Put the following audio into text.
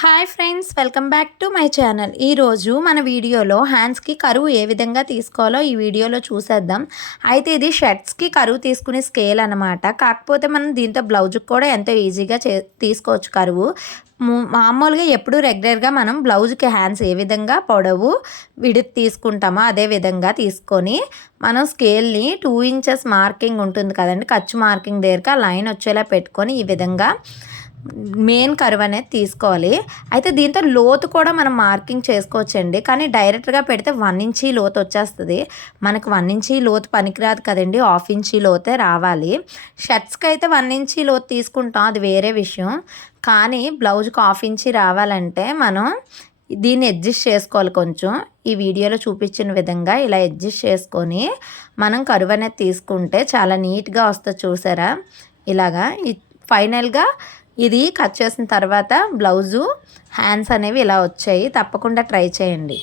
Hi friends, welcome back to my channel. ఈరోజు మన వీడియోలో హ్యాండ్స్కి కరువు ఏ విధంగా తీసుకోవాలో ఈ వీడియోలో చూసేద్దాం. అయితే ఇది షర్ట్స్కి కరువు తీసుకునే స్కేల్ అనమాట. కాకపోతే మనం దీంతో బ్లౌజ్కి కూడా ఎంతో ఈజీగా తీసుకోవచ్చు కరువు. మామూలుగా ఎప్పుడు రెగ్యులర్గా మనం బ్లౌజ్కి హ్యాండ్స్ ఏ విధంగా పొడవు విడుత్ తీసుకుంటామో అదే విధంగా తీసుకొని మనం స్కేల్ని 2 ఇంచెస్ మార్కింగ్ ఉంటుంది కదండి, ఖర్చు మార్కింగ్ దగ్గర లైన్ వచ్చేలా పెట్టుకొని ఈ విధంగా మెయిన్ కర్వ్ అనేది తీసుకోవాలి. అయితే దీంతో లోతు కూడా మనం మార్కింగ్ చేసుకోవచ్చండి, కానీ డైరెక్ట్గా పెడితే 1 ఇంచీ లోతు వచ్చేస్తుంది. మనకు 1 ఇంచీ లోతు పనికిరాదు కదండి, 1/2 ఇంచీ లోతే రావాలి. షర్ట్స్కి అయితే 1 ఇంచీ లోతు తీసుకుంటాం, అది వేరే విషయం. కానీ బ్లౌజ్కి 1/2 ఇంచీ రావాలంటే మనం దీన్ని అడ్జస్ట్ చేసుకోవాలి. కొంచెం ఈ వీడియోలో చూపించిన విధంగా ఇలా అడ్జస్ట్ చేసుకొని మనం కర్వ్ అనేది తీసుకుంటే చాలా నీట్గా వస్తుంది. చూసారా, ఇలాగా ఫైనల్గా ఇది కట్ చేసిన తర్వాత బ్లౌజు హ్యాండ్స్ అనేవి ఇలా వచ్చాయి. తప్పకుండా ట్రై చేయండి.